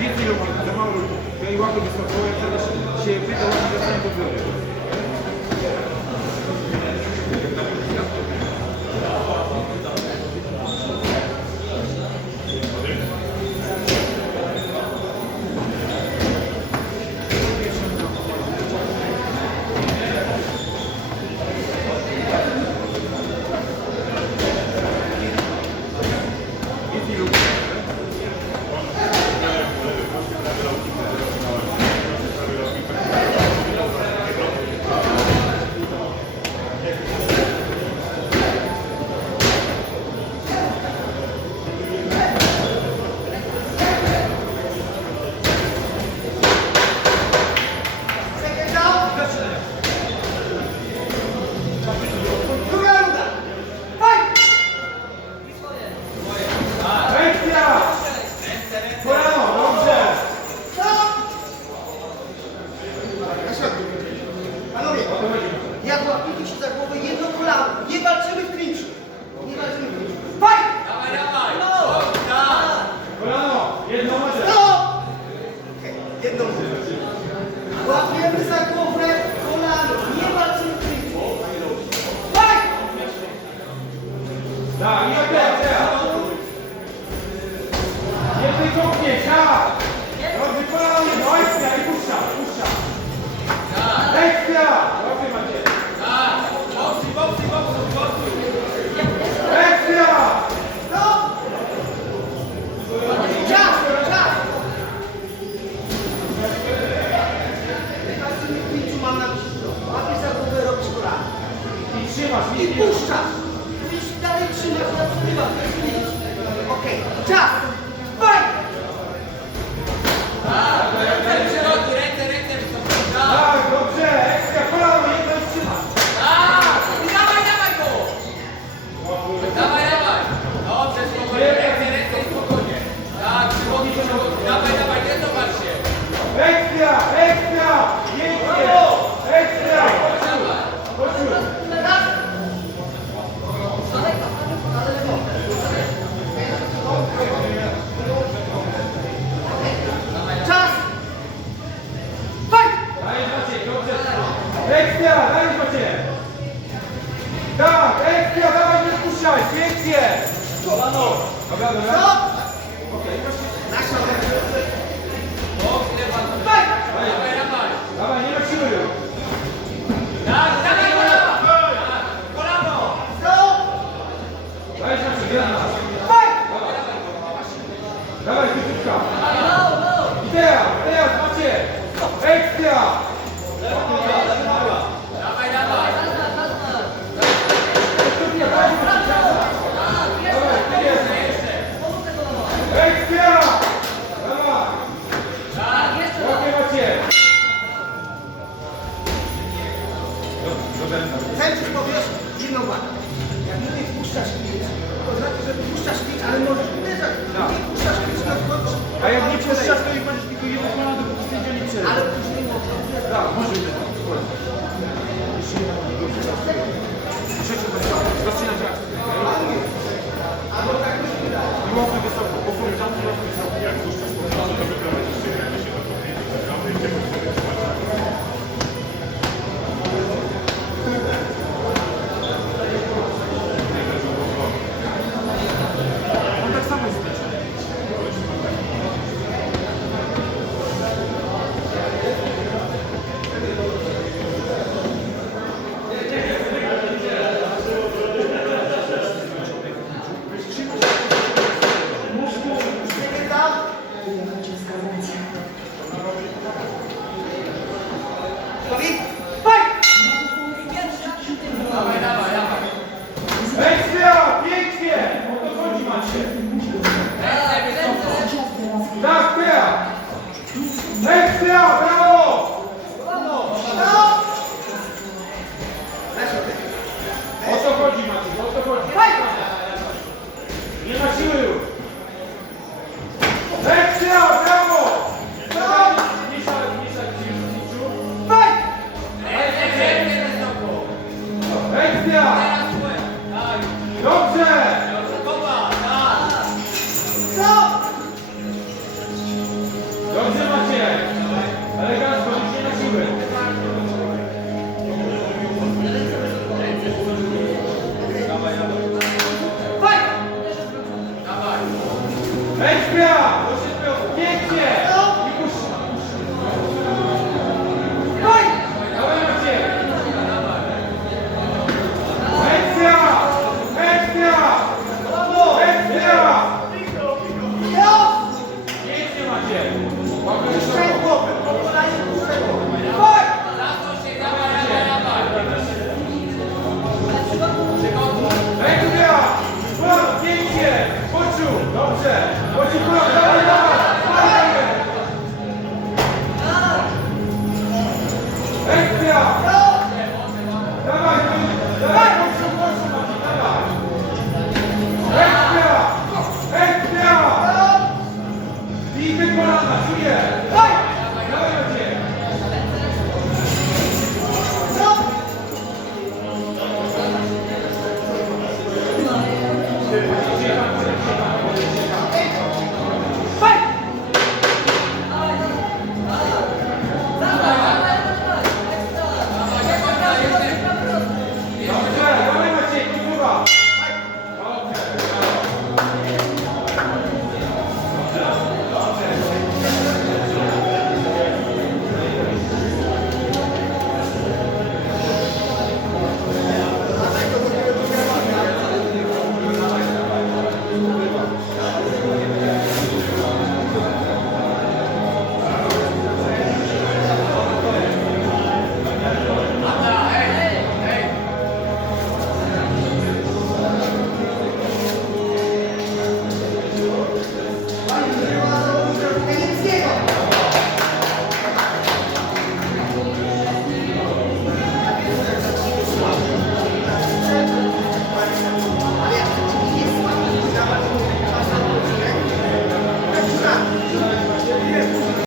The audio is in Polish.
Więcej ruchu, za mało ruchu. Tutaj łapy wysoko, jak teraz się pyta, łapy zostaną do wzory. Jak łapiecie się za głowę, jedno kolano, nie walczymy w klinczu. Nie walczymy w klinczu. Fajt! Dawaj, dawaj! No! Kolano, jedno może. No! Okej, jedno może. Łapiemy za głowę, kolano, nie walczymy w klinczu. Fajt! Tak, i teraz. Jednej kopnie, tak. Dobrze, kolano, no ekstra i puszcza. Ekstra! Dobrze macie. Tak! Boksy! Ekstra! No! Czas! Nie walczymy w klinczu, mam na myśli to. Łapiesz za głowę, robisz kolano. I trzymasz, I puszczasz. Musisz dalej trzymać, na przykład, to jest klincz. Okej, czas! Fajt! Ręce wysoko. Tak! Tak, dobrze, ekstra, kolano, jedno i trzymasz. Tak! I dawaj go! Dawaj! Dobrze, spokojnie, ręce i spokojnie. Tak, przywodni. Dawaj, nie zobacz się. Ekstra! Pięknie! Ekstra! Chodź. Czas! Fajt! Dajesz Maciek, dobrze. Ekstra, dajesz Maciek. Tak, ekstra, dawaj, nie spuszczaj, pięknie. Kolano. Dobra. Stop! Nasza Boks, lewa. Fajt! Dawaj. Dawaj, nie ma siły już. Tak, dawaj, kolano! Stop! Dajesz Maciek, jedna. Fajt! Dawaj, króciutka. I teraz, Maciek. Ekstra. Dawaj. Ekstra! Dawaj! Łapię Maciek! Chcę ci powiesz jedną uwagę. Jak mówię wpuszczasz klincz, to znaczy, że wpuszczasz klincz, ale możesz uderzać. Nie wpuszczasz klincz na wchodź. A jak nie puszczasz, to ich będziesz tylko jedno kolano, dopóki sędzia nie przejdzie. Ale później można uderzać. Tak, może uderzać. Trzeci zaczynać akcję. I łapy wysoko, bo są tam łapy wysoko. Jak puszczasz po prostu, to wyprowadzisz się, jak się on tak samo jest liczny. Ciebie tam? Ekstra! Pięknie! I puść. Dawaj! Dawaj Maciej! Ekstra! Ekstra! Ekstra! Teraz! Pięknie Maciej! Łapy